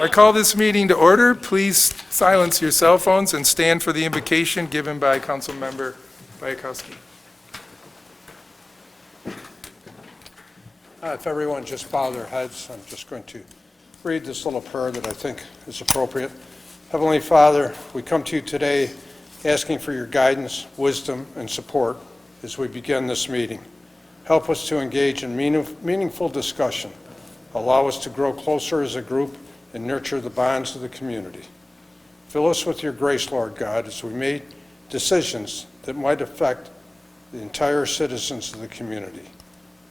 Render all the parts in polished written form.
I call this meeting to order. Please silence your cell phones and stand for the invocation given by Councilmember Bayakowski. If everyone just bow their heads, I'm just going to read this little prayer that I think is appropriate. Heavenly Father, we come to you today asking for your guidance, wisdom, and support as we begin this meeting. Help us to engage in meaningful discussion. Allow us to grow closer as a group and nurture the bonds of the community. Fill us with your grace, Lord God, as we make decisions that might affect the entire citizens of the community.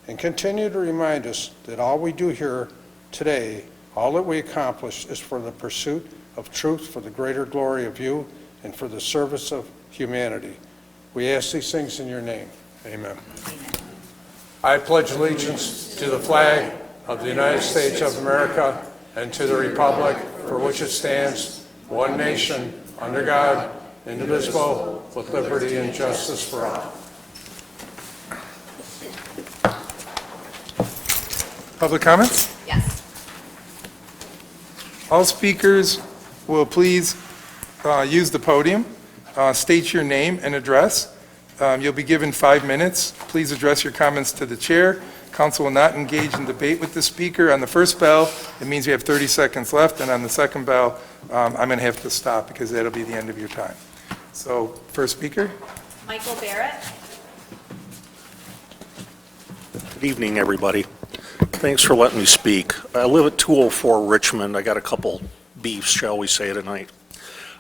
And continue to remind us that all we do here today, all that we accomplish, is for the pursuit of truth, for the greater glory of you, and for the service of humanity. We ask these things in your name. Amen. I pledge allegiance to the flag of the United States of America and to the republic for which it stands, one nation, under God, indivisible, with liberty and justice for all. Public comments? Yes. All speakers will please use the podium, state your name and address. You'll be given 5 minutes. Please address your comments to the chair. Council will not engage in debate with the speaker. On the first bell, it means you have 30 seconds left, and on the second bell, I'm going to have to stop because that'll be the end of your time. So, first speaker. Michael Barrett. Good evening, everybody. Thanks for letting me speak. I live at 204 Richmond. I got a couple beefs, shall we say, tonight.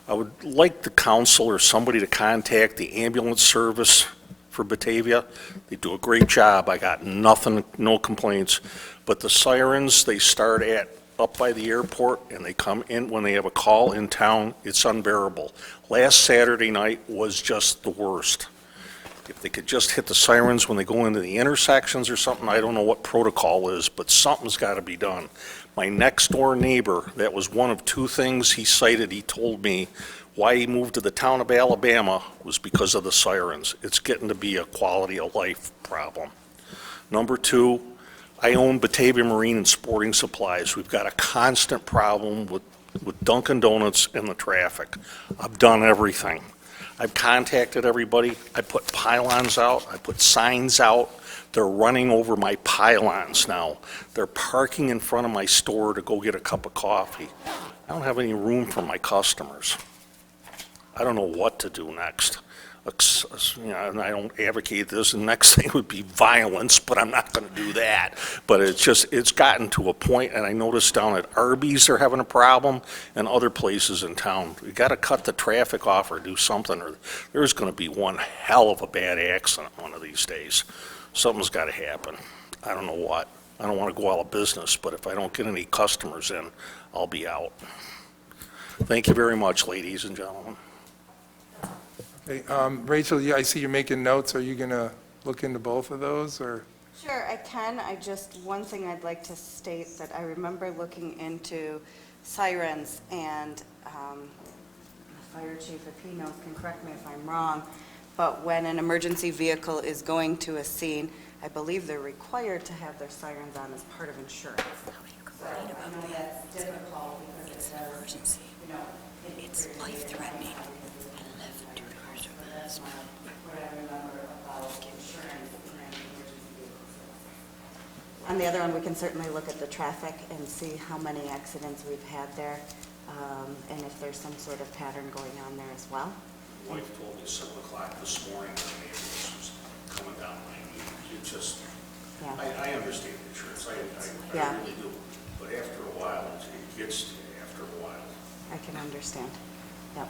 I would like the council or somebody to contact the ambulance service for Batavia. They do a great job. I got nothing, no complaints. But the sirens, they start at up by the airport and they come in when they have a call in town. It's unbearable. Last Saturday night was just the worst. If they could just hit the sirens when they go into the intersections or something, I don't know what protocol is, but something's got to be done. My next door neighbor, that was one of two things he cited. He told me why he moved to the town of Alabama was because of the sirens. It's getting to be a quality of life problem. Number two, I own Batavia Marine and Sporting Supplies. We've got a constant problem with Dunkin' Donuts and the traffic. I've done everything. I've contacted everybody. I put pylons out. I put signs out. They're running over my pylons now. They're parking in front of my store to go get a cup of coffee. I don't have any room for my customers. I don't know what to do next. You know, and I don't advocate this. The next thing would be violence, but I'm not going to do that. But it's gotten to a point, and I noticed down at Arby's they're having a problem, and other places in town. We got to cut the traffic off or do something, or there's going to be one hell of a bad accident one of these days. Something's got to happen. I don't know what. I don't want to go out of business, but if I don't get any customers in, I'll be out. Thank you very much, ladies and gentlemen. Okay, Rachel, yeah, I see you're making notes. Are you going to look into both of those, or? Sure, I can. One thing I'd like to state that I remember looking into sirens, and the fire chief, if he knows, can correct me if I'm wrong, but when an emergency vehicle is going to a scene, I believe they're required to have their sirens on as part of insurance. So I know that's difficult because it does, you know, It's life-threatening. On the other one, we can certainly look at the traffic and see how many accidents we've had there, and if there's some sort of pattern going on there as well. My wife told me 7 o'clock this morning when the ambulance was coming down. Yeah. I understand insurance. I Yeah. really do. But after a while, it gets to you after a while. I can understand. Yep.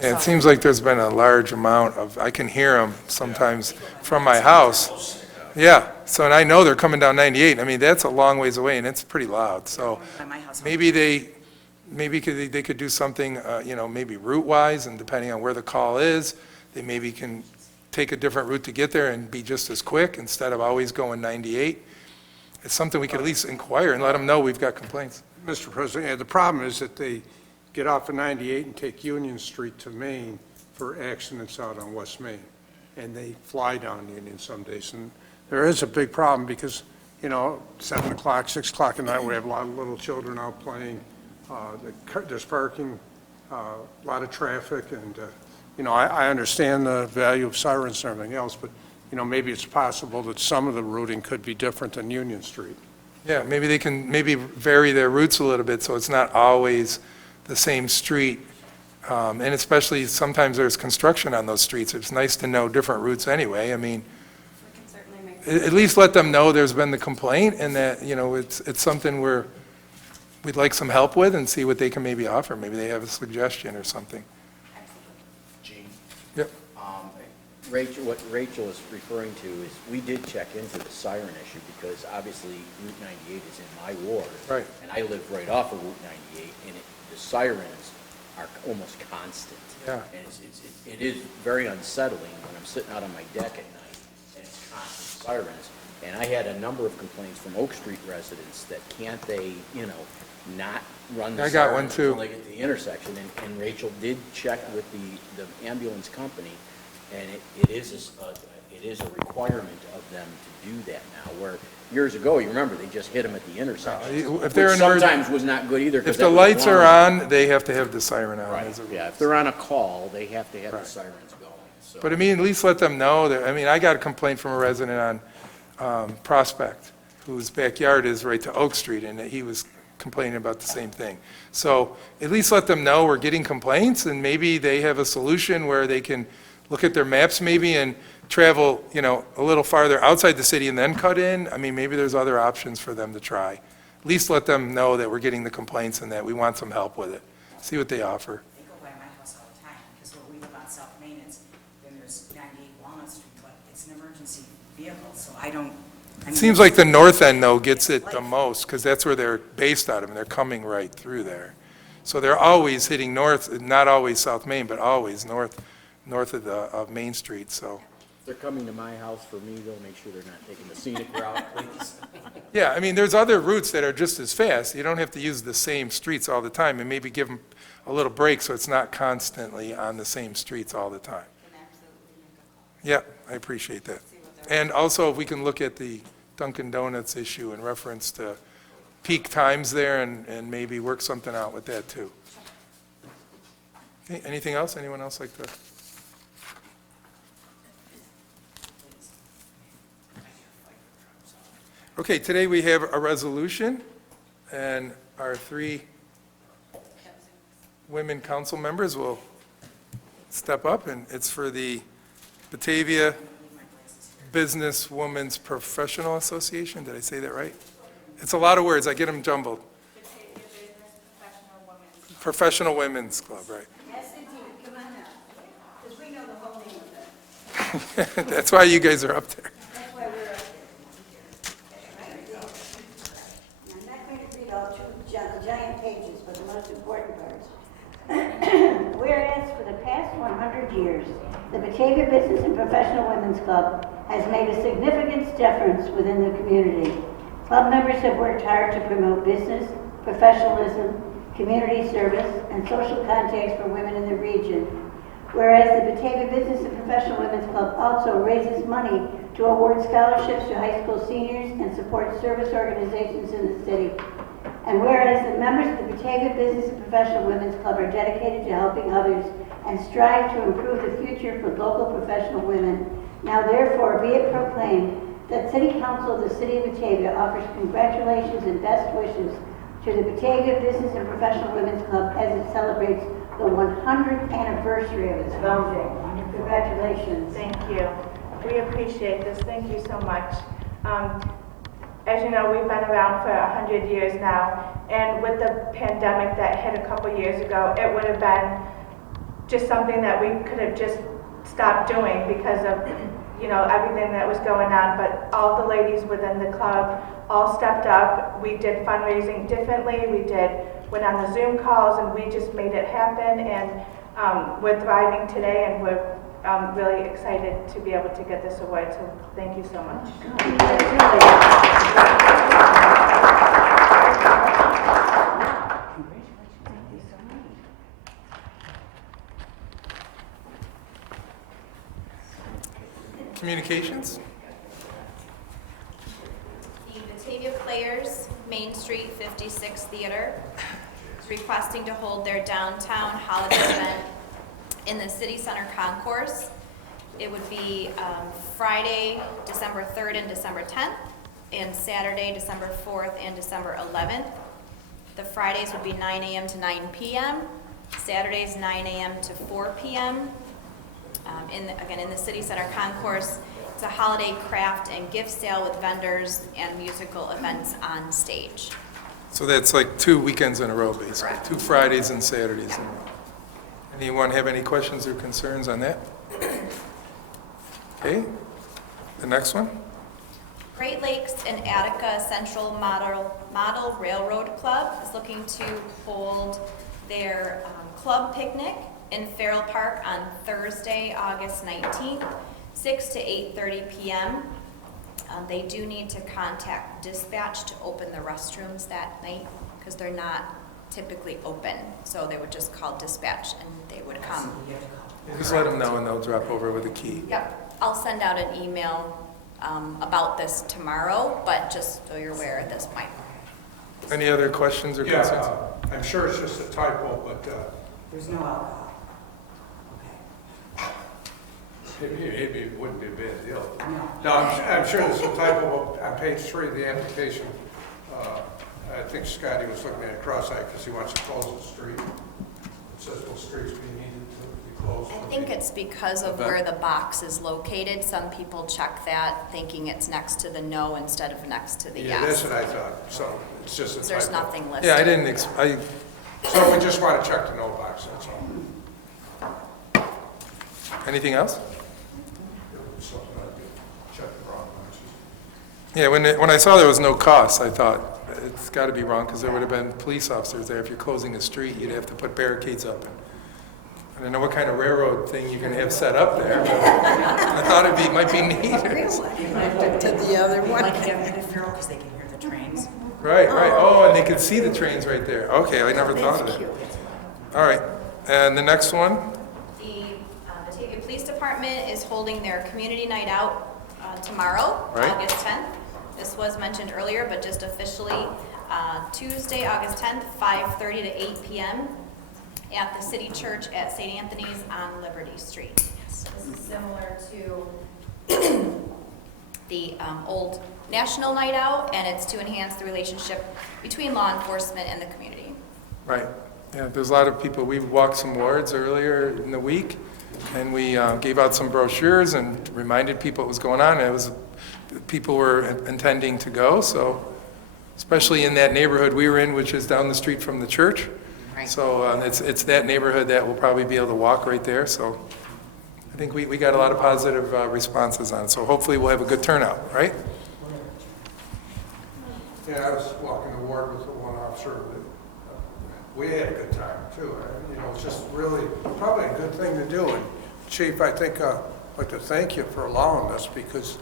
Yeah, it seems like there's been a large amount of, I can hear them sometimes from my house. Yeah, so, and I know they're coming down 98. I mean, that's a long ways away, and it's pretty loud. So maybe they could do something, you know, maybe route-wise, and depending on where the call is, they maybe can take a different route to get there and be just as quick instead of always going 98. It's something we could at least inquire and let them know we've got complaints. Mr. President, yeah, the problem is that they get off of 98 and take Union Street to Main for accidents out on West Main, and they fly down Union some days. And there is a big problem because, you know, 7 o'clock, 6 o'clock at night, we have a lot of little children out playing. There's parking, a lot of traffic, and, I understand the value of sirens and everything else, but, maybe it's possible that some of the routing could be different than Union Street. Yeah, maybe they can vary their routes a little bit so it's not always the same street. And especially sometimes there's construction on those streets. It's nice to know different routes anyway. I mean, We can certainly make. at least let them know there's been the complaint and that, it's something we'd like some help with and see what they can maybe offer. Maybe they have a suggestion or something. Gene? Yep. Rachel, what Rachel is referring to is, we did check into the siren issue because obviously Route 98 is in my ward. Right. And I live right off of Route 98, and the sirens are almost constant. Yeah. And it is very unsettling when I'm sitting out on my deck at night, and it's constant sirens. And I had a number of complaints from Oak Street residents that can't they, not run the I got one, sirens too. until they get to the intersection. And Rachel did check with the ambulance company, and it is a requirement of them to do that now, where years ago, you remember, they just hit them at the intersection. If they're Which in emerg- sometimes was not good either. 'cause If that the was lights are long. on, they have to have the siren on. Right, as a rule. yeah, if they're on a call, they have to have the Right. sirens going, so. But I mean, at least let them know that, I got a complaint from a resident on Prospect, whose backyard is right to Oak Street, and he was complaining about the same thing. So at least let them know we're getting complaints, and maybe they have a solution where they can look at their maps maybe and travel, a little farther outside the city and then cut in. I mean, maybe there's other options for them to try. At least let them know that we're getting the complaints and that we want some help with it. See what they offer. They go by my house all the time, because where we live on South Main, then there's 98 Walnut Street, but it's an emergency vehicle, so I mean, It seems like the north end, though, gets it the most, because that's where they're based out of, and they're coming right through there. So they're always hitting north, not always South Main, but always north of Main Street, so. If they're coming to my house for me, they'll make sure they're not taking the scenic route, please. Yeah, I mean, there's other routes that are just as fast. You don't have to use the same streets all the time, and maybe give them a little break so it's not constantly on the same streets all the time. Can absolutely make a call. Yeah, I appreciate that. See what they're. And also, if we can look at the Dunkin' Donuts issue in reference to peak times there and maybe work something out with that, too. Okay, anything else? Anyone else like to? Okay, today we have a resolution, and our 3 women council members will step up, and it's for the Batavia Business Women's Professional Association. Did I say that right? It's a lot of words. I get them jumbled. Professional Women's Club, right. Yes, indeed, come on now, because we know the whole name of it. That's why you guys are up there. That's why we're up there. I'm not going to read all 2 giant pages, but the most important parts. Whereas for the past 100 years, the Batavia Business and Professional Women's Club has made a significant difference within the community. Club members have worked hard to promote business, professionalism, community service, and social contacts for women in the region. Whereas the Batavia Business and Professional Women's Club also raises money to award scholarships to high school seniors and support service organizations in the city. And whereas the members of the Batavia Business and Professional Women's Club are dedicated to helping others and strive to improve the future for local professional women, now therefore be it proclaimed that City Council of the City of Batavia offers congratulations and best wishes to the Batavia Business and Professional Women's Club as it celebrates the 100th anniversary of its founding. Congratulations. Thank you. We appreciate this. Thank you so much. As you know, we've been around for 100 years now, and with the pandemic that hit a couple years ago, it would have been just something that we could have just stopped doing because of, everything that was going on, but all the ladies within the club all stepped up. We did fundraising differently. Went on the Zoom calls, and we just made it happen, and we're thriving today, and we're really excited to be able to get this award, so thank you so much. Communications? The Batavia Players, Main Street 56 Theater. requesting to hold their downtown holiday event in the city center concourse. It would be Friday, December 3rd and December 10th, and Saturday, December 4th and December 11th. The Fridays would be 9 a.m. to 9 p.m., Saturdays 9 a.m. to 4 p.m. Again, in the city center concourse. It's a holiday craft and gift sale with vendors and musical events on stage. So that's like 2 weekends in a row, basically, Correct. 2 Fridays and Saturdays in a row. Anyone have any questions or concerns on that? Okay, the next one? Great Lakes and Attica Central Model Railroad Club is looking to hold their club picnic in Farrell Park on Thursday, August 19th, 6 to 8:30 p.m. They do need to contact dispatch to open the restrooms that night because they're not typically open. So they would just call dispatch and they would come. Just let them know and they'll drop over with a key. Yep, I'll send out an email about this tomorrow, but just so you're aware at this point. Any other questions or concerns? Yeah, I'm sure it's just a typo, but There's no alcohol. maybe it wouldn't be a bad deal. No. No, I'm sure there's a typo on page 3 of the application. I think Scotty was looking at it cross-eyed because he wants to close the street. It says will streets be needed to be closed. I think it's because of where the box is located. Some people check that thinking it's next to the no instead of next to the Yeah, that's yes. what I thought. So it's just a typo. There's nothing listed. Yeah, I didn't, So we just want to check the no box, that's all. anything else? Something I did, check the wrong boxes. Yeah, when I saw there was no cost, I thought, it's got to be wrong, because there would have been police officers there. If you're closing a street, you'd have to put barricades up. I don't know what kind of railroad thing you can have set up there, but I thought it might be needed. To the other one. Like you have to Farrell because they can hear the trains. Right, right. Oh, and they could see the trains right there. Okay, I never thought of it. All right, and the next one? The Batavia Police Department is holding their community night out tomorrow, Right. August 10th. This was mentioned earlier, but just officially Tuesday, August 10th, 5:30 to 8 p.m. at the City Church at St. Anthony's on Liberty Street. So this is similar to the old National Night Out, and it's to enhance the relationship between law enforcement and the community. Right. Yeah, there's a lot of people. We walked some wards earlier in the week, and we gave out some brochures and reminded people what was going on. It was people were intending to go, so especially in that neighborhood we were in, which is down the street from the church. Right. So it's that neighborhood that will probably be able to walk right there. So I think we got a lot of positive responses on it. So hopefully we'll have a good turnout, right? Yeah, I was walking the ward with the one officer. We had a good time too. You know, it's just really probably a good thing to do. And Chief, I think I'd like to thank you for allowing us, because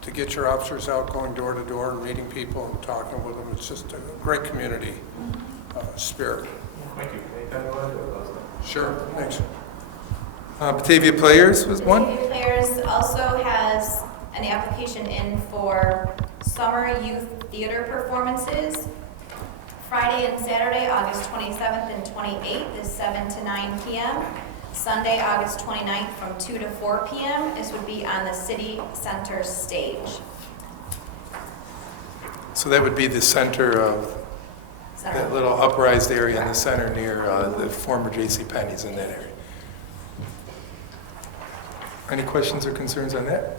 to get your officers out going door to door and meeting people and talking with them, it's just a great community spirit. Thank you. Sure, thanks. Batavia Players was one? Batavia Players also has an application in for summer youth theater performances. Friday and Saturday, August 27th and 28th is 7 to 9 p.m. Sunday, August 29th from 2 to 4 p.m. This would be on the City Center stage. So that would be the center of that little uprised area in the center near the former J.C. Penney's in that area. Any questions or concerns on that?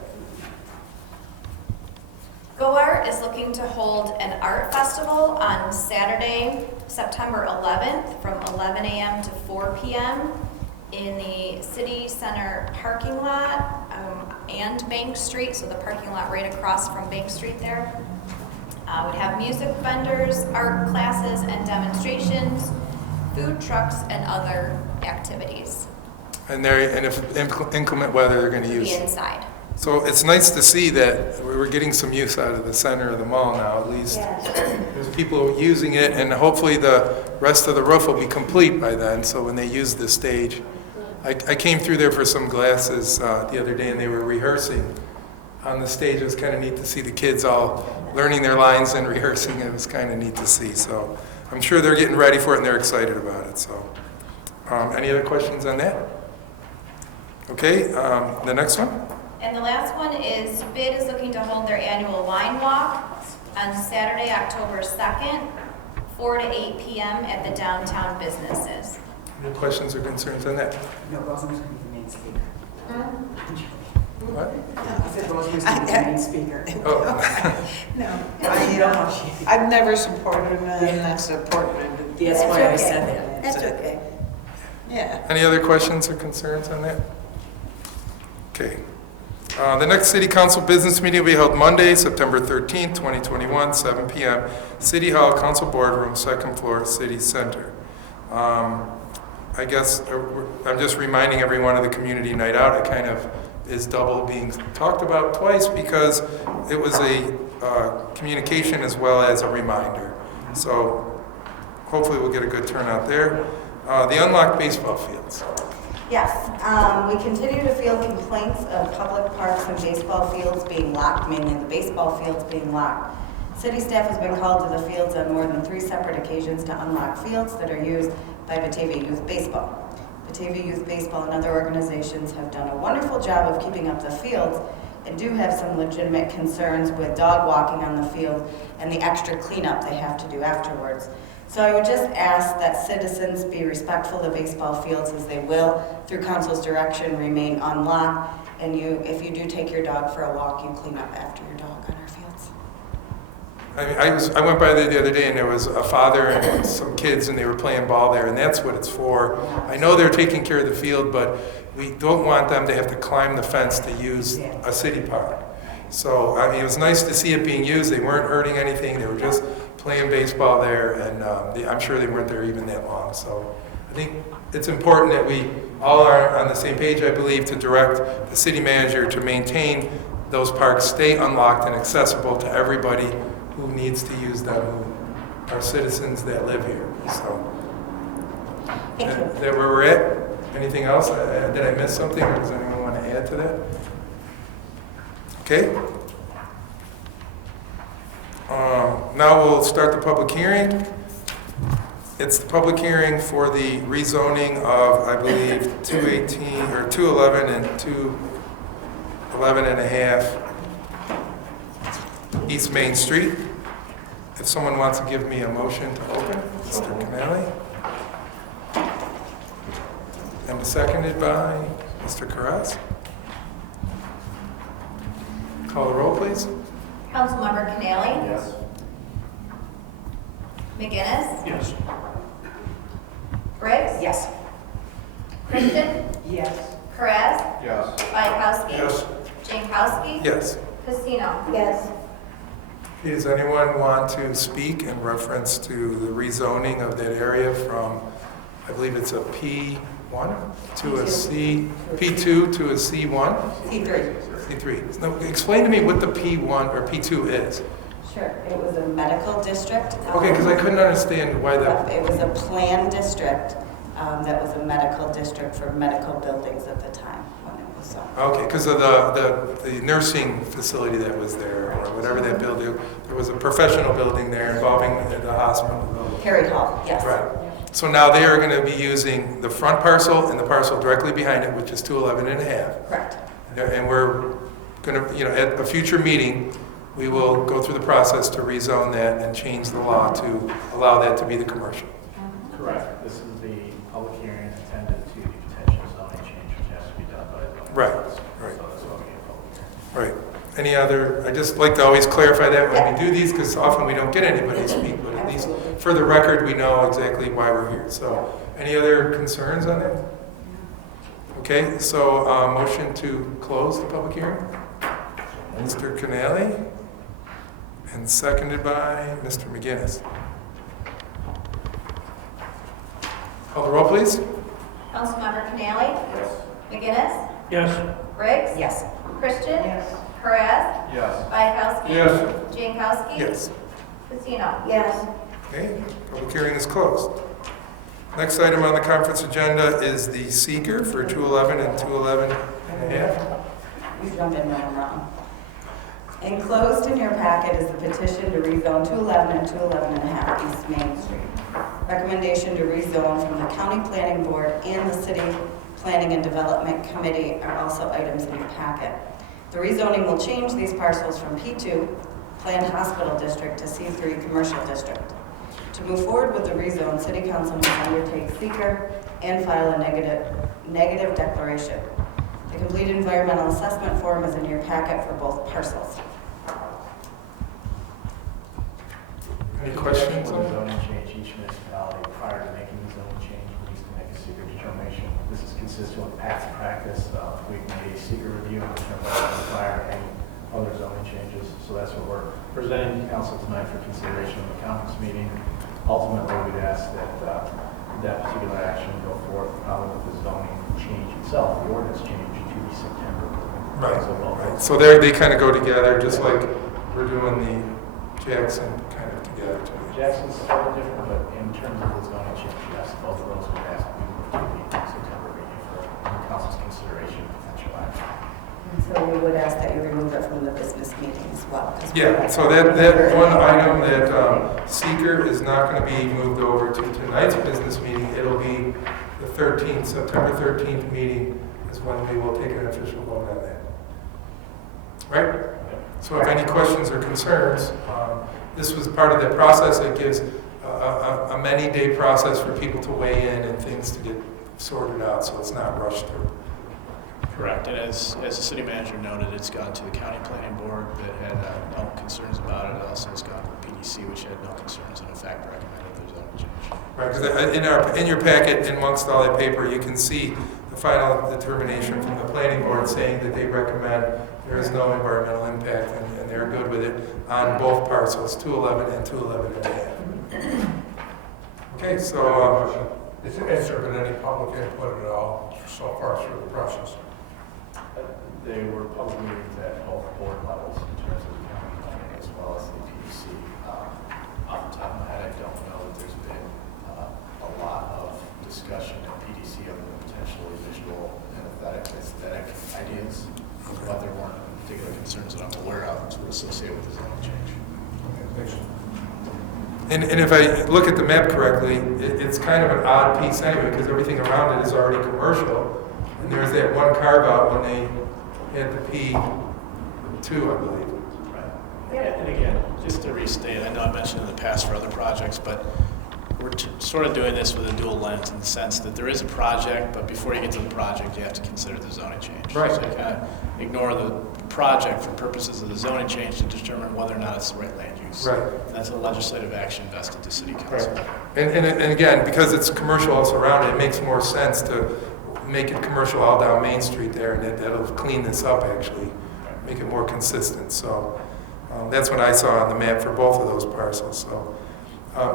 Go Art is looking to hold an art festival on Saturday, September 11th from 11 a.m. to 4 p.m. in the City Center parking lot and Bank Street, so the parking lot right across from Bank Street there. Would have music vendors, art classes and demonstrations, food trucks, and other activities. And if inclement weather, they're going to use. Be inside. So it's nice to see that we're getting some use out of the center of the mall now, at least. There's people using it, and hopefully the rest of the roof will be complete by then, so when they use the stage. I came through there for some classes the other day, and they were rehearsing on the stage. It was kind of neat to see the kids all learning their lines and rehearsing. It was kind of neat to see. So I'm sure they're getting ready for it and they're excited about it. So any other questions on that? Okay, the next one. And the last one is BID is looking to hold their annual wine walk on Saturday, October 2nd, 4 to 8 p.m. at the downtown businesses. Any questions or concerns on that? No, Rosemary's going to be the main speaker. What? I said Rosemary's going to be the main speaker. Oh, No, You don't know she. I've never supported him, and that's important. That's why I said that. That's okay. Yeah. any other questions or concerns on that? Okay. The next city council business meeting will be held Monday, September 13th, 2021, 7 p.m. City Hall Council Boardroom, second floor, City Center. I guess I'm just reminding everyone of the community night out. It kind of is double being talked about twice because it was a communication as well as a reminder. So hopefully we'll get a good turnout there. The unlocked baseball fields. Yes, we continue to field complaints of public parks and baseball fields being locked, mainly the baseball fields being locked. City staff has been called to the fields on more than 3 separate occasions to unlock fields that are used by Batavia Youth Baseball. Batavia Youth Baseball and other organizations have done a wonderful job of keeping up the fields and do have some legitimate concerns with dog walking on the field and the extra cleanup they have to do afterwards. So I would just ask that citizens be respectful of the baseball fields as they will, through council's direction, remain unlocked. And if you do take your dog for a walk, you clean up after your dog on our fields. I went by there the other day and there was a father and some kids and they were playing ball there and that's what it's for. I know they're taking care of the field, but we don't want them to have to climb the fence to use a city park. So, I mean, it was nice to see it being used. They weren't hurting anything. They were just playing baseball there, and I'm sure they weren't there even that long. So I think it's important that we all are on the same page, I believe, to direct the city manager to maintain those parks, stay unlocked and accessible to everybody who needs to use them, who are citizens that live here. So Thank you. is that where we're at? Anything else? Did I miss something, or does anyone want to add to that? Okay. Now we'll start the public hearing. It's the public hearing for the rezoning of, I believe, 218 or 211 and 211 and a half East Main Street. If someone wants to give me a motion to open, Mr. Canale. And seconded by Mr. Carras. Call the roll, please. Councilmember Canale? Yes. McGinnis? Yes. Briggs? Yes. Christian? Yes. Perez? Yes. Bayakowski? Yes. Jankowski? Yes. Casino? Yes. Does anyone want to speak in reference to the rezoning of that area from, I believe it's a P1 to a C, P2 to a C1? C3. C3. Now, explain to me what the P1 or P2 is. Sure, it was a medical district. Okay, because I couldn't understand why that. It was a planned district that was a medical district for medical buildings at the time when it was zoned. Okay, because of the nursing facility that was there, or whatever that building, there was a professional building there involving the hospital. Perry Hall, yes. Right. So now they are going to be using the front parcel and the parcel directly behind it, which is 211 and a half. Correct. And we're going to, at a future meeting, we will go through the process to rezone that and change the law to allow that to be the commercial. Correct. This is the public hearing intended to the potential zoning change, which has to be done by the. Right, right. So that's why we get a public hearing. Right. Any other, I just like to always clarify that when we do these, because often we don't get anybody to speak, but at least for the record, we know exactly why we're here. So, any other concerns on that? Okay, so motion to close the public hearing? Mr. Canale, and seconded by Mr. McGinnis. Call the roll, please. Councilmember Canale? Yes. McGinnis? Yes. Briggs? Yes. Christian? Yes. Perez? Yes. Bayakowski? Yes. Jankowski? Yes. Casino? Yes. Okay, public hearing is closed. Next item on the conference agenda is the seeker for 211 and 211 and a half. You jumped in right wrong. Enclosed in your packet is the petition to rezone 211 and 211.5 East Main Street. Recommendation to rezone from the County Planning Board and the City Planning and Development Committee are also items in your packet. The rezoning will change these parcels from P2, Planned Hospital District, to C3, Commercial District. To move forward with the rezone, City Council must undertake seeker and file a negative declaration. The complete environmental assessment form is in your packet for both parcels. Any questions? For the zoning change, each municipality prior to making the zoning change needs to make a secret determination. This is consistent with past practice. We've made a secret review and determination prior to any other zoning changes. So that's what we're presenting to council tonight for consideration in the conference meeting. Ultimately, we'd ask that that particular action go forth probably with the zoning change itself, the ordinance change to be September. Right, So, right. So they kind of go together, just like we're doing the Jackson kind of together too. Jackson's slightly different, but in terms of the zoning change, yes, both of those would ask to be moved to the September meeting for council's consideration of potential action. And so we would ask that you remove it from the business meeting as well. Yeah, so that one item, that seeker, is not going to be moved over to tonight's business meeting. It'll be the 13th, September 13th meeting is when we will take an official vote on that. Right? So if any questions or concerns, this was part of that process. It gives a many-day process for people to weigh in and things to get sorted out, so it's not rushed through. Correct, and as the city manager noted, it's gone to the county planning board that had no concerns about it. It also has gone to the PDC, which had no concerns, and in fact recommended there's no change. Right, because in your packet, amongst all that paper, you can see the final determination from the planning board saying that they recommend there is no environmental impact, and they're good with it on both parcels, 211 and 211.5. Okay, so, Has there been any public input at all so far through the process? They were public meetings at both board levels in terms of the county planning as well as the PDC. Off the top of my head, I don't know that there's been a lot of discussion at PDC other than potentially visual and aesthetic ideas, but there weren't particular concerns that I'm aware of associated with the zoning change. and if I look at the map correctly, it's kind of an odd piece anyway, because everything around it is already commercial, and there's that one carve-out when they had the P2, I believe. Right. And again, just to restate, I know I mentioned in the past for other projects, but we're sort of doing this with a dual lens in the sense that there is a project, but before you get to the project, you have to consider the zoning change. Right. So you kind of ignore the project for purposes of the zoning change to determine whether or not it's the right land use. Right. And that's a legislative action vested to city council. Right. And again, because it's commercial all surrounded, it makes more sense to make it commercial all down Main Street there, and that'll clean this up actually, make it more consistent. So that's what I saw on the map for both of those parcels. So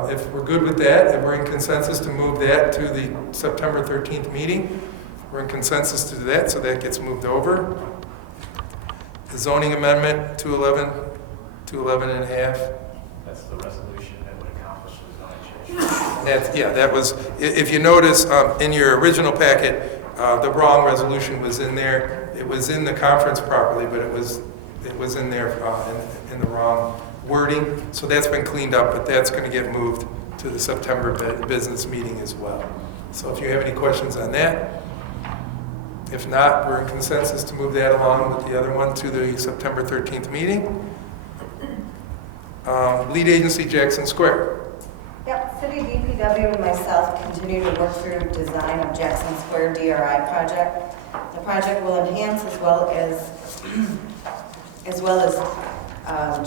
if we're good with that, and we're in consensus to move that to the September 13th meeting, we're in consensus to do that, so that gets moved over. The zoning amendment, 211.5. That's the resolution that would accomplish the zoning change. That was, if you notice, in your original packet, the wrong resolution was in there. It was in the conference properly, but it was in there in the wrong wording. So that's been cleaned up, but that's going to get moved to the September business meeting as well. So if you have any questions on that, if not, we're in consensus to move that along with the other one to the September 13th meeting. Lead agency, Jackson Square. Yep, City DPW and myself continue to work through design of Jackson Square DRI project. The project will enhance as well as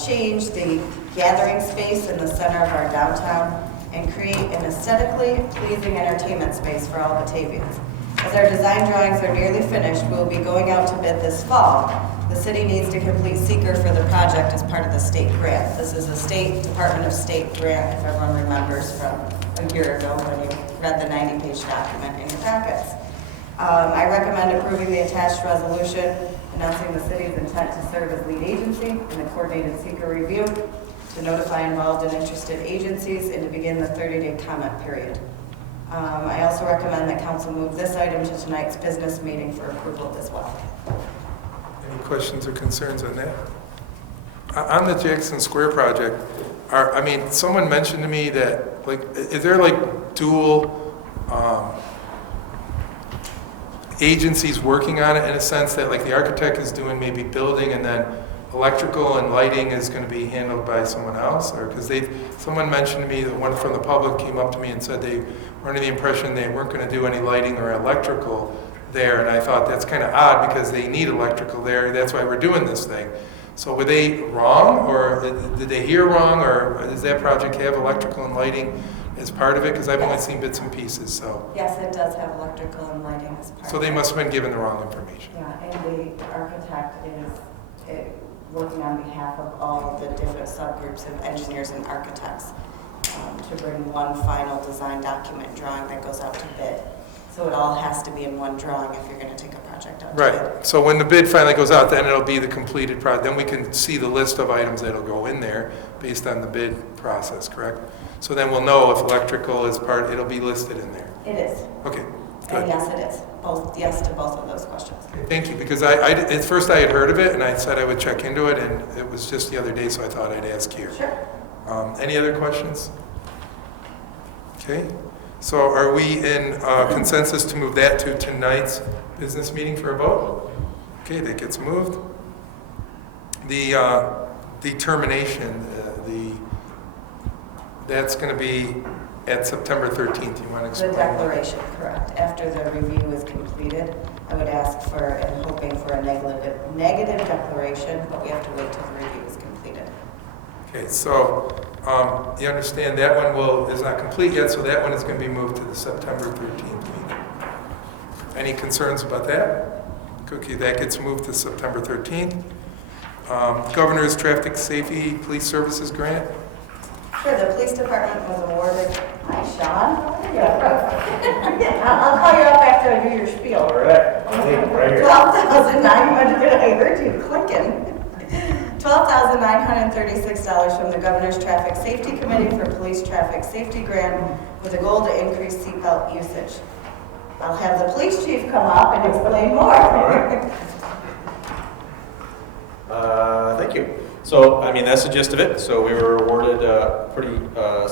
change the gathering space in the center of our downtown and create an aesthetically pleasing entertainment space for all Batavians. As our design drawings are nearly finished, we will be going out to bid this fall. The city needs to complete seeker for the project as part of the state grant. This is a Department of State grant, if everyone remembers from a year ago when you read the 90-page document in your packets. I recommend approving the attached resolution announcing the city's intent to serve as lead agency in the coordinated seeker review, to notify involved and interested agencies, and to begin the 30-day comment period. I also recommend that council move this item to tonight's business meeting for approval as well. Any questions or concerns on that? On the Jackson Square project, someone mentioned to me that, like, is there like dual agencies working on it in a sense that like the architect is doing maybe building and then electrical and lighting is going to be handled by someone else? Or because someone mentioned to me that one from the public came up to me and said they were under the impression they weren't going to do any lighting or electrical there, and I thought that's kind of odd because they need electrical there. That's why we're doing this thing. So were they wrong, or did they hear wrong, or does that project have electrical and lighting as part of it? Because I've only seen bits and pieces, so. Yes, it does have electrical and lighting as part of it. So they must have been given the wrong information. Yeah, and the architect is working on behalf of all the different subgroups of engineers and architects to bring one final design document drawing that goes out to bid. So it all has to be in one drawing if you're going to take a project out to bid. Right, so when the bid finally goes out, then it'll be the completed project. Then we can see the list of items that'll go in there based on the bid process, correct? So then we'll know if electrical is part, it'll be listed in there. It is. Okay, And good. yes, it is. Both, yes to both of those questions. Thank you, because at first I had heard of it, and I said I would check into it, and it was just the other day, so I thought I'd ask you. Sure. Any other questions? Okay, so are we in consensus to move that to tonight's business meeting for a vote? Okay, that gets moved. The determination, that's going to be at September 13th. You want to explain? The declaration, correct. After the review is completed, I would ask for and hoping for a negative declaration, but we have to wait till the review is completed. Okay, so you understand that one is not complete yet, so that one is going to be moved to the September 13th meeting. Any concerns about that? Okay, that gets moved to September 13th. Governor's Traffic Safety Police Services Grant. Sure, the police department was awarded, hi Sean. I'll call you up after I do your spiel. All right. Right here. 12,900, I heard you clicking. $12,936 from the Governor's Traffic Safety Committee for Police Traffic Safety Grant with a goal to increase seatbelt usage. I'll have the police chief come up and explain more. All right. Thank you. So, that's the gist of it. So we were awarded a pretty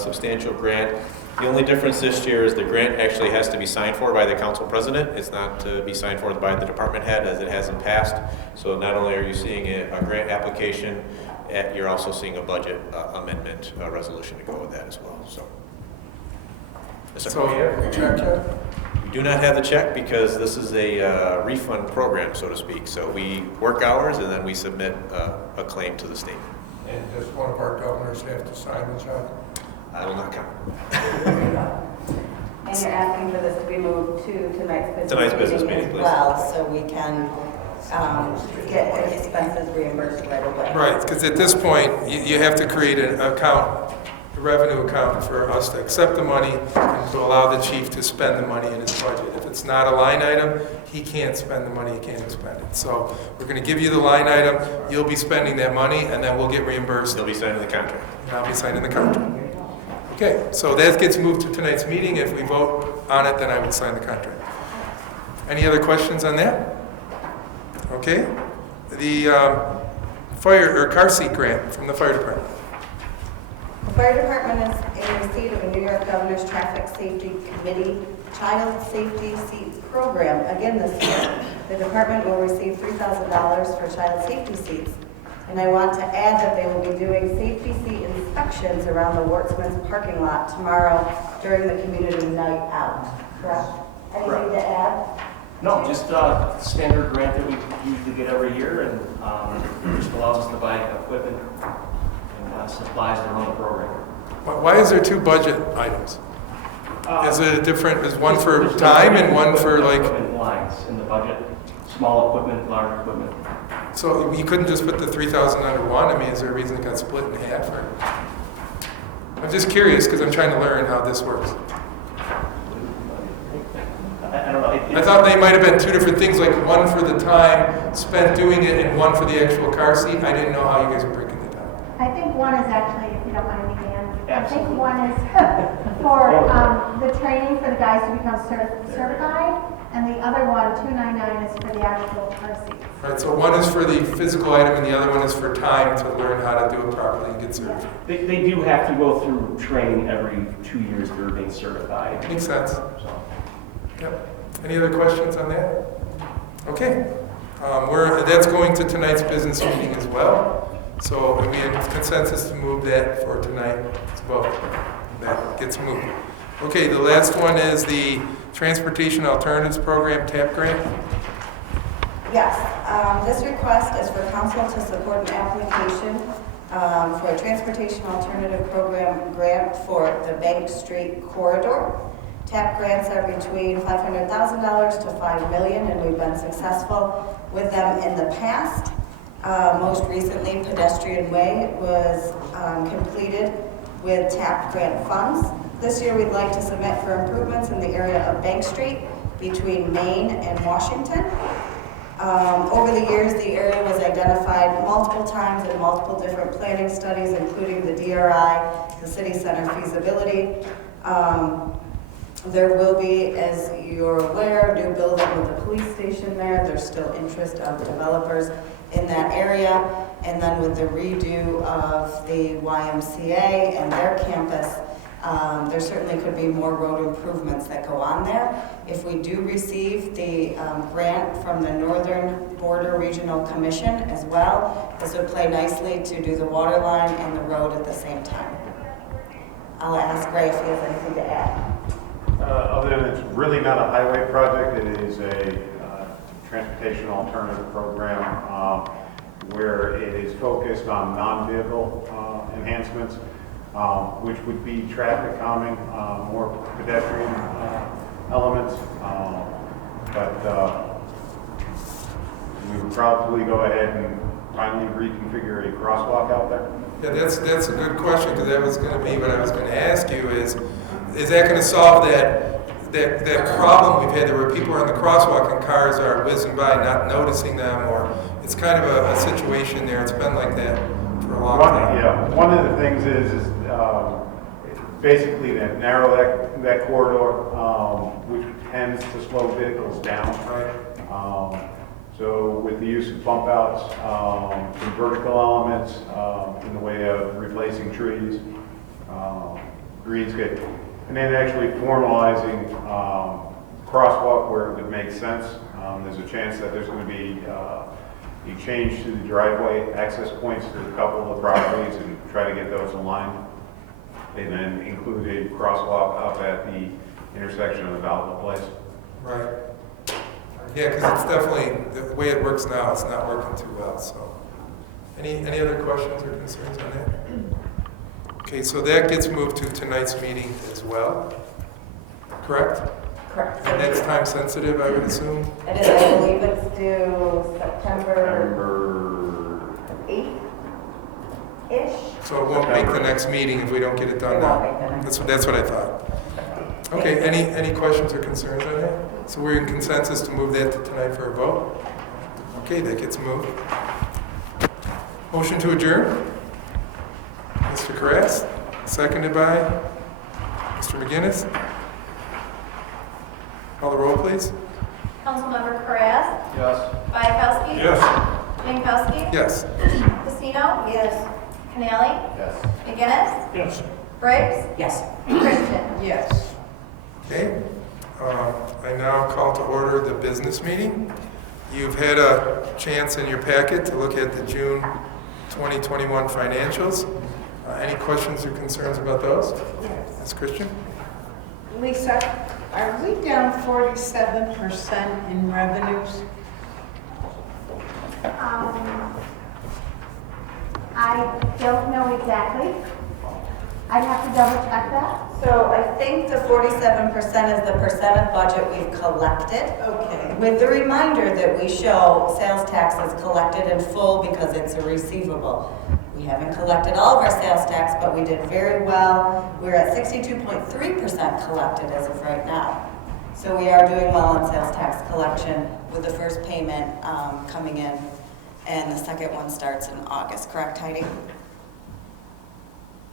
substantial grant. The only difference this year is the grant actually has to be signed for by the council president. It's not to be signed for by the department head as it has in past. So not only are you seeing a grant application, you're also seeing a budget amendment resolution to go with that as well. So, yes, sir. We do not have the check because this is a refund program, so to speak. So we work hours and then we submit a claim to the state. And does one of our governors have to sign the check? I will not count. And you're asking for this to be moved to Tonight's business meeting, as please. well, so we can get expenses reimbursed right away. Right, because at this point, you have to create an account, a revenue account for us to accept the money and to allow the chief to spend the money in his budget. If it's not a line item, he can't spend the money, he can't expend it. So we're going to give you the line item, you'll be spending that money, and then we'll get reimbursed. You'll be signing the contract. And I'll be signing the contract. Okay, so that gets moved to tonight's meeting. If we vote on it, then I will sign the contract. Any other questions on that? Okay. The car seat grant from the fire department. The fire department is in receipt of a New York Governor's Traffic Safety Committee Child Safety Seats Program. Again this year, the department will receive $3,000 for child safety seats. And I want to add that they will be doing safety seat inspections around the Wartsman's parking lot tomorrow during the community night out. Correct? Anything to add? No, just standard grant that we usually get every year, and it just allows us to buy equipment and supplies to run the program. Why is there two budget items? Is it different, is one for time and one for like... Equipment lines in the budget, small equipment, large equipment. So you couldn't just put the 3,000 under one? I mean, is there a reason it got split in half? Or? I'm just curious because I'm trying to learn how this works. I don't know. I thought they might have been two different things, like one for the time spent doing it and one for the actual car seat. I didn't know how you guys were breaking it down. I think one is actually, if you don't mind me, Dan, I think one is for the training for the guys to become certified, And the other one, 299, is for the actual proceeds. All right, so one is for the physical item and the other one is for time to learn how to do it properly and get certified. They do have to go through training every 2 years. They're being certified. Makes sense. So. Yep. Any other questions on that? Okay. That's going to tonight's business meeting as well. So we have consensus to move that for tonight as well. That gets moved. Okay, the last one is the Transportation Alternatives Program TAP grant. Yes, this request is for council to support an application for a Transportation Alternative Program grant for the Bank Street Corridor. TAP grants are between $500,000 to $5 million, and we've been successful with them in the past. Most recently, Pedestrian Way was completed with TAP grant funds. This year, we'd like to submit for improvements in the area of Bank Street between Main and Washington. Over the years, the area was identified multiple times in multiple different planning studies, including the DRI, the city center feasibility. There will be, as you're aware, new building with the police station there. There's still interest of developers in that area. And then with the redo of the YMCA and their campus, there certainly could be more road improvements that go on there. If we do receive the grant from the Northern Border Regional Commission as well, this would play nicely to do the water line and the road at the same time. I'll ask Ray if he has anything to add. Other than it's really not a highway project, it is a transportation alternative program where it is focused on non-vehicle enhancements, which would be traffic calming, more pedestrian elements. But we would probably go ahead and finally reconfigure a crosswalk out there. Yeah, that's a good question, because that was going to be what I was going to ask you is that going to solve that problem we've had there where people are in the crosswalk and cars are whizzing by not noticing them, or it's kind of a situation there. It's been like that for a long time. Yeah, one of the things is basically that narrow that corridor, which tends to slow vehicles down. Right. So with the use of bump outs, some vertical elements in the way of replacing trees, greenscape, and then actually formalizing crosswalk where it would make sense. There's a chance that there's going to be a change to the driveway access points to a couple of the properties and try to get those aligned. And then include a crosswalk up at the intersection of the Valva Place. Right. Yeah, because it's definitely, the way it works now, it's not working too well, so. Any other questions or concerns on that? Okay, so that gets moved to tonight's meeting as well, correct? Correct. And that's time sensitive, I would assume? It is, I believe it's due September 8th-ish. So it won't make the next meeting if we don't get it done now? That's what I thought. Okay, any questions or concerns on that? So we're in consensus to move that to tonight for a vote? Okay, that gets moved. Motion to adjourn? Mr. Carras, seconded by Mr. McGinnis. Call the roll, please. Councilmember Carras? Yes. Bayakowski? Yes. Jankowski? Yes. Casino? Yes. Canali? Yes. McGinnis? Yes. Briggs? Yes. Christian? Yes. Okay, I now call to order the business meeting. You've had a chance in your packet to look at the June 2021 financials. Any questions or concerns about those? Yes. Ms. Christian? Lisa, are we down 47% in revenues? I don't know exactly. I'd have to double check that. So I think the 47% is the percent of budget we've collected. Okay. With the reminder that we show sales taxes collected in full because it's a receivable. We haven't collected all of our sales tax, but we did very well. We're at 62.3% collected as of right now. So we are doing well on sales tax collection with the first payment coming in, and the second one starts in August, correct, Heidi?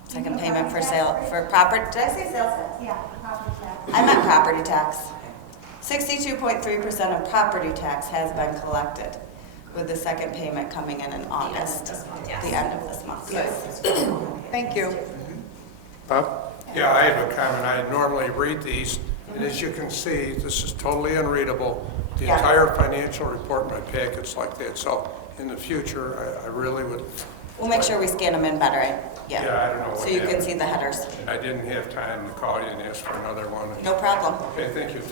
Second payment for sale, for property, did I say sales tax? Yeah, property tax. I meant property tax. 62.3% of property tax has been collected, with the second payment coming in August. The end of this month, yes. Thank you. Bob? Yeah, I have a comment. I normally read these, and as you can see, this is totally unreadable. The Yeah. entire financial report in my packet's like that, so in the future, I really would, We'll make sure we scan them in better, Yeah, I don't know what So you can happened. see the headers. I didn't have time to call you and ask for another one. No problem. Okay, thank you.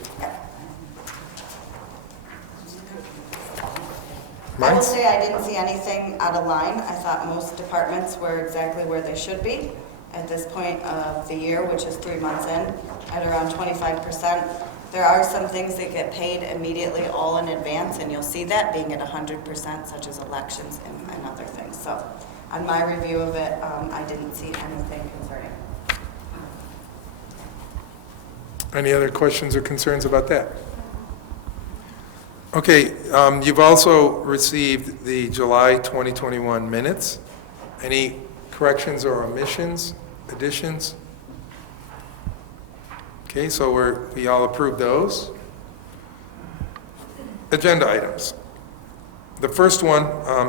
I will Mine's- say I didn't see anything out of line. I thought most departments were exactly where they should be at this point of the year, which is 3 months in, at around 25%. There are some things that get paid immediately all in advance, and you'll see that being at 100%, such as elections and other things. So on my review of it, I didn't see anything concerning. Any other questions or concerns about that? Okay, you've also received the July 2021 minutes. Any corrections or omissions, additions? Okay, so we all approved those. Agenda items. The first one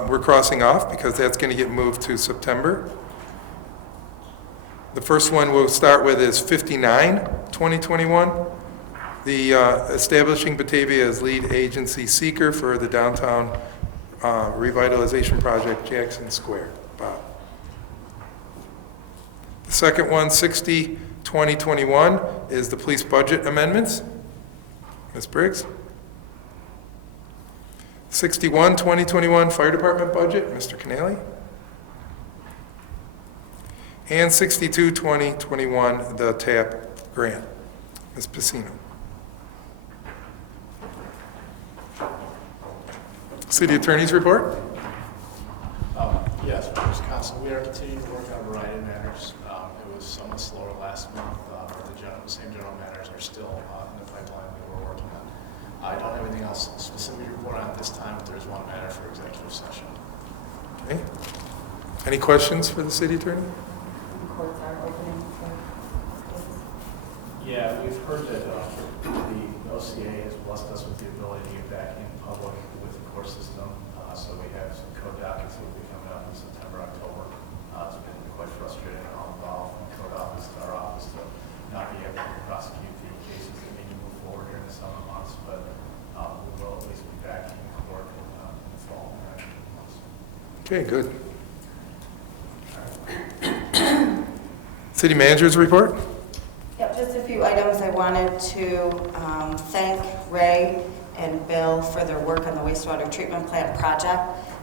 we're crossing off because that's going to get moved to September. The first one we'll start with is 59, 2021. The establishing Batavia as lead agency seeker for the downtown revitalization project, Jackson Square. Bob. The second one, 60, 2021, is the police budget amendments. Ms. Briggs. 61, 2021, fire department budget, Mr. Canale. And 62, 2021, the TAP grant, Ms. Pacino. City Attorney's report. Yes, members of council, we are continuing to work on a variety of matters. It was somewhat slower last month, but the same general matters are still in the pipeline that we're working on. I don't have anything else specifically to report on at this time, but there's one matter for executive session. Okay. Any questions for the city attorney? Courts are opening for cases. Yeah, we've heard that the OCA has blessed us with the ability to get back in public with the court system. So we have some code dockets that will be coming up in September, October. It's been quite frustrating all involved from the code office to our office to not be able to prosecute the cases that need to move forward during the summer months. But we will at least be back in court in the fall and next months. Okay, good. City manager's report. Yep, just a few items. I wanted to thank Ray and Bill for their work on the wastewater treatment plant project.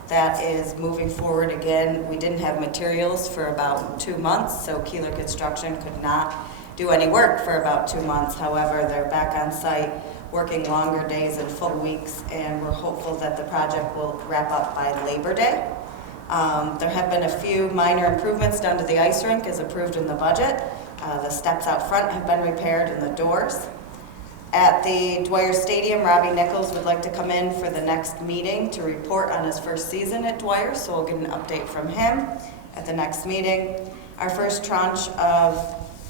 That is moving forward again. We didn't have materials for about 2 months, so Keeler Construction could not do any work for about 2 months. However, they're back on site, working longer days and full weeks, and we're hopeful that the project will wrap up by Labor Day. There have been a few minor improvements done to the ice rink as approved in the budget. The steps out front have been repaired and the doors. At the Dwyer Stadium, Robbie Nichols would like to come in for the next meeting to report on his first season at Dwyer, so we'll get an update from him at the next meeting. Our first tranche of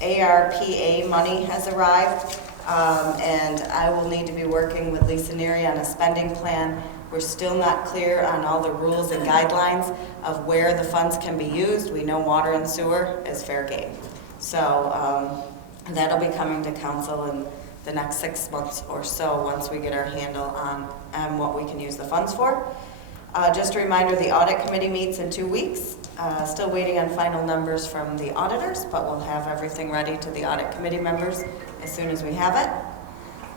ARPA money has arrived, and I will need to be working with Lisa Neary on a spending plan. We're still not clear on all the rules and guidelines of where the funds can be used. We know water and sewer is fair game. So that'll be coming to council in the next 6 months or so once we get our handle on what we can use the funds for. Just a reminder, the audit committee meets in 2 weeks. Still waiting on final numbers from the auditors, but we'll have everything ready to the audit committee members as soon as we have it.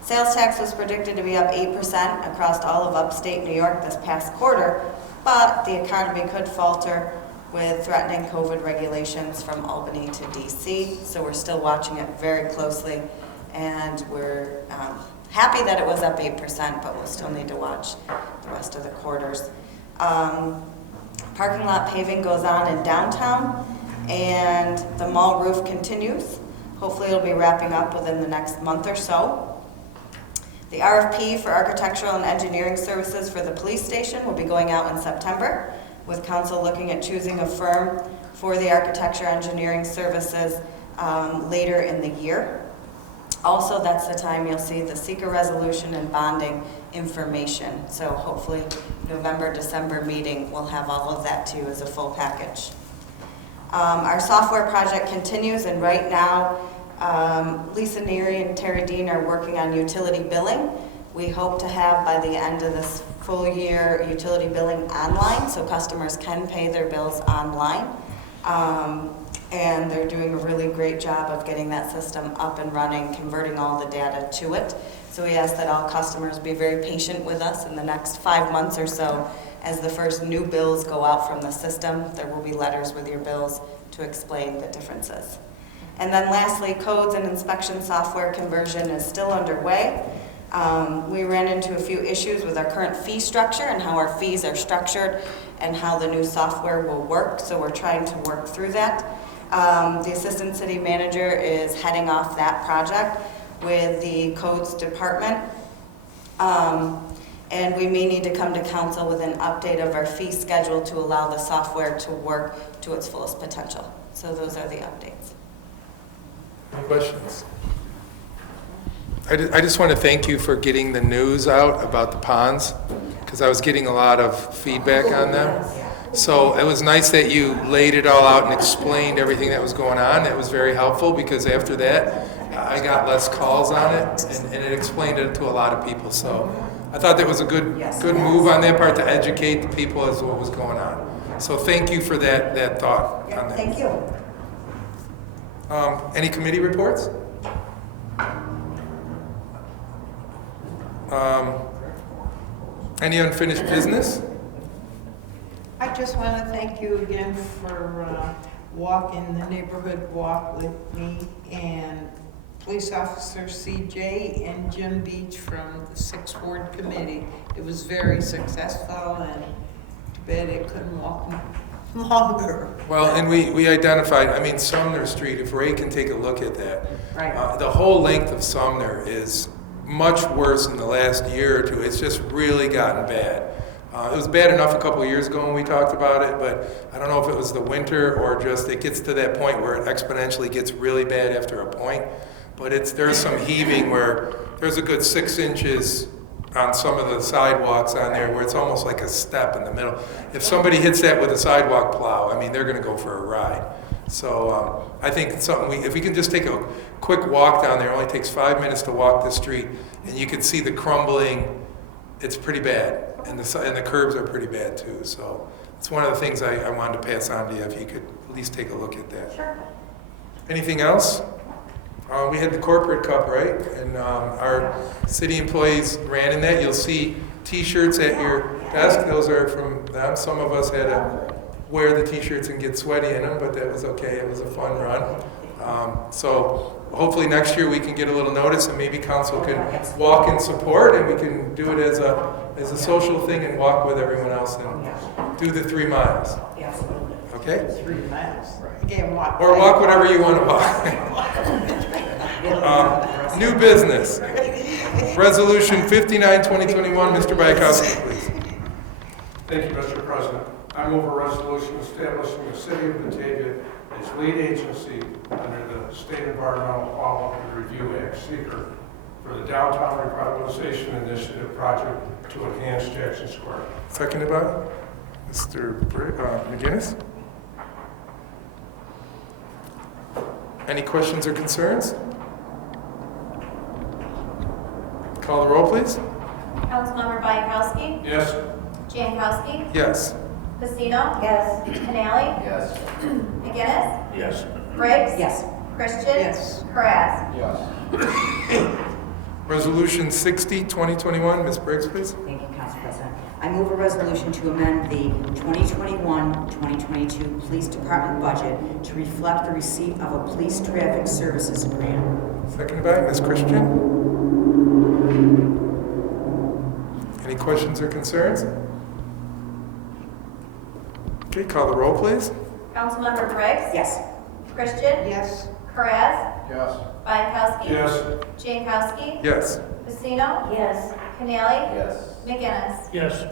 Sales tax was predicted to be up 8% across all of upstate New York this past quarter, but the economy could falter with threatening COVID regulations from Albany to DC. So we're still watching it very closely, and we're happy that it was up 8%, but we'll still need to watch the rest of the quarters. Parking lot paving goes on in downtown, and the mall roof continues. Hopefully it'll be wrapping up within the next month or so. The RFP for architectural and engineering services for the police station will be going out in September, with council looking at choosing a firm for the architecture engineering services later in the year. Also, that's the time you'll see the seeker resolution and bonding information. So hopefully, November, December meeting, we'll have all of that to you as a full package. Our software project continues, and right now, Lisa Neary and Terry Dean are working on utility billing. We hope to have, by the end of this full year, utility billing online, so customers can pay their bills online. And they're doing a really great job of getting that system up and running, converting all the data to it. So we ask that all customers be very patient with us in the next 5 months or so. As the first new bills go out from the system, there will be letters with your bills to explain the differences. And then lastly, codes and inspection software conversion is still underway. We ran into a few issues with our current fee structure and how our fees are structured and how the new software will work, so we're trying to work through that. The assistant city manager is heading off that project with the codes department. And we may need to come to council with an update of our fee schedule to allow the software to work to its fullest potential. So those are the updates. Any questions? I just want to thank you for getting the news out about the ponds, because I was getting a lot of feedback on them. So it was nice that you laid it all out and explained everything that was going on. It was very helpful, because after that, I got less calls on it, and it explained it to a lot of people. So I thought that was a good move on their part to educate the people as to what was going on. So thank you for that thought on that. Thank you. Any committee reports? Any unfinished business? I just want to thank you again for walking the neighborhood walk with me and Police Officer CJ and Jim Beach from the 6th Ward Committee. It was very successful, and too bad it couldn't walk longer. Well, and we identified, I mean, Sumner Street, if Ray can take a look at that. Right. The whole length of Sumner is much worse in the last year or two. It's just really gotten bad. It was bad enough a couple of years ago when we talked about it, but I don't know if it was the winter or just it gets to that point where it exponentially gets really bad after a point. But there's some heaving where there's a good 6 inches on some of the sidewalks on there where it's almost like a step in the middle. If somebody hits that with a sidewalk plow, I mean, they're going to go for a ride. So I think it's something if we can just take a quick walk down there, it only takes 5 minutes to walk the street, and you can see the crumbling. It's pretty bad, and the curbs are pretty bad too. So it's one of the things I wanted to pass on to you, if you could at least take a look at that. Sure. Anything else? We had the corporate cup, right? And our city employees ran in that. You'll see T-shirts at your desk. Those are from them. Some of us had to wear the T-shirts and get sweaty in them, but that was okay. It was a fun run. So hopefully next year we can get a little notice, and maybe council can walk in support, and we can do it as a social thing and walk with everyone else and do the 3 miles. Okay? 3 miles. Again, walk. Or walk whatever you want to walk. New business. Resolution 59, 2021. Mr. Bayakowski, please. Thank you, Mr. President. I move a resolution establishing the city of Batavia as lead agency under the State Environmental Quality Review Act, SEEKR, for the Downtown Revitalization Initiative project to enhance Jackson Square. Seconded by Mr. McGinnis. Any questions or concerns? Call the roll, please. Councilmember Bayakowski? Yes. Jankowski? Yes. Pacino? Yes. Canali? Yes. McGinnis? Yes. Briggs? Yes. Christian? Yes. Karas? Yes. Resolution 60, 2021. Ms. Briggs, please. Thank you, Council President. I move a resolution to amend the 2021-2022 Police Department budget to reflect the receipt of a police traffic services grant. Seconded by Ms. Christian. Any questions or concerns? Okay, call the roll, please. Councilmember Briggs? Yes. Christian? Yes. Karas? Yes. Bayakowski? Yes. Jankowski? Yes. Pacino? Yes. Canali? Yes. McGinnis? Yes.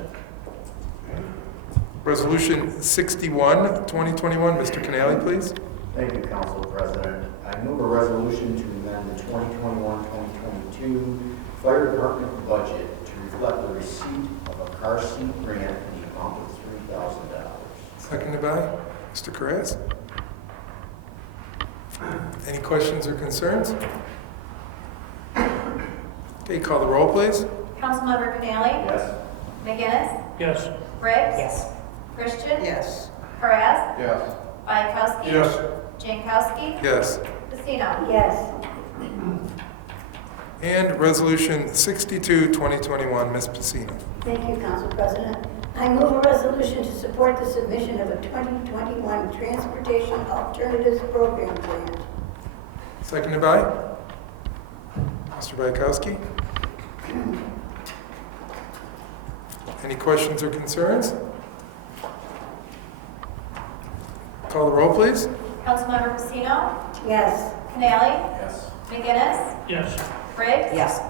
Resolution 61, 2021. Mr. Canali, please. Thank you, Council President. I move a resolution to amend the 2021 2022 fire department budget to reflect the receipt of a car seat grant in the amount of $3,000. Seconded by Mr. Carras. Any questions or concerns? Okay, call the roll, please. Councilmember Canali? Yes. McGinnis? Yes. Briggs? Yes. Christian? Yes. Karas? Yes. Bayakowski? Yes. Jankowski? Yes. Pacino? Yes. And Resolution 62, 2021, Ms. Pacino. Thank you, Council President. I move a resolution to support the submission of a 2021 Transportation Alternatives Program Plan. Seconded by Mr. Bayakowski. Any questions or concerns? Call the roll, please. Councilmember Pacino? Yes. Canali? Yes. McGinnis? Yes. Briggs? Yes.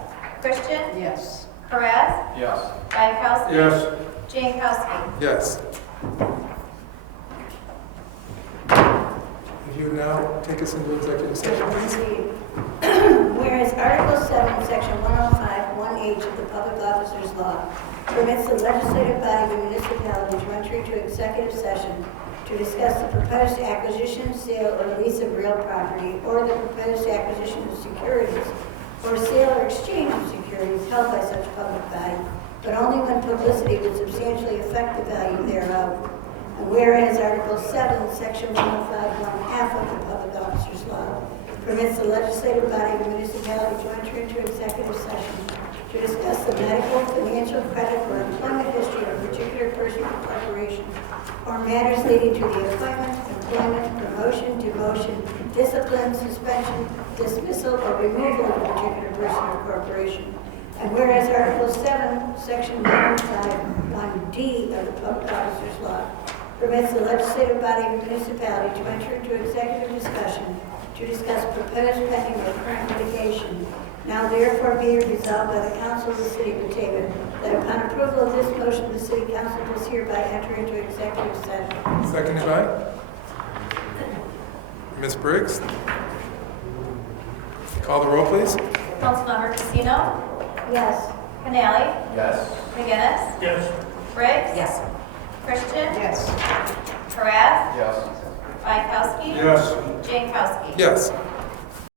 Christian? Yes. Karas? Yes. Bayakowski? Yes. Jankowski? Yes. If you would now take us into executive session, please. Whereas Article 7, Section 105, 1H of the Public Officers Law permits the legislative body of a municipality to enter into executive session to discuss the proposed acquisition, sale, or lease of real property, or the proposed acquisition of securities, or sale or exchange of securities held by such public body, but only when publicity would substantially affect the value thereof. And whereas Article 7, Section 105, 1/2 of the Public Officers Law permits the legislative body of a municipality to enter into executive session to discuss the medical, financial, credit, or employment history of a particular person or corporation, or matters leading to the appointment, employment, promotion, demotion, discipline, suspension, dismissal, or removal of a particular person or corporation. And whereas Article 7, Section 105(1)(d) of the Public Officers Law permits the legislative body of a municipality to enter into executive discussion to discuss proposed pending or current litigation. Now therefore be it resolved by the Council of the City of Batavia that upon approval of this motion, the City Council does hereby enter into executive session. Seconded by Ms. Briggs. Call the roll, please. Councilmember Pacino? Yes. Canali? Yes. McGinnis? Yes. Briggs? Yes. Christian? Yes. Karas? Yes. Bayakowski? Yes. Jankowski? Yes.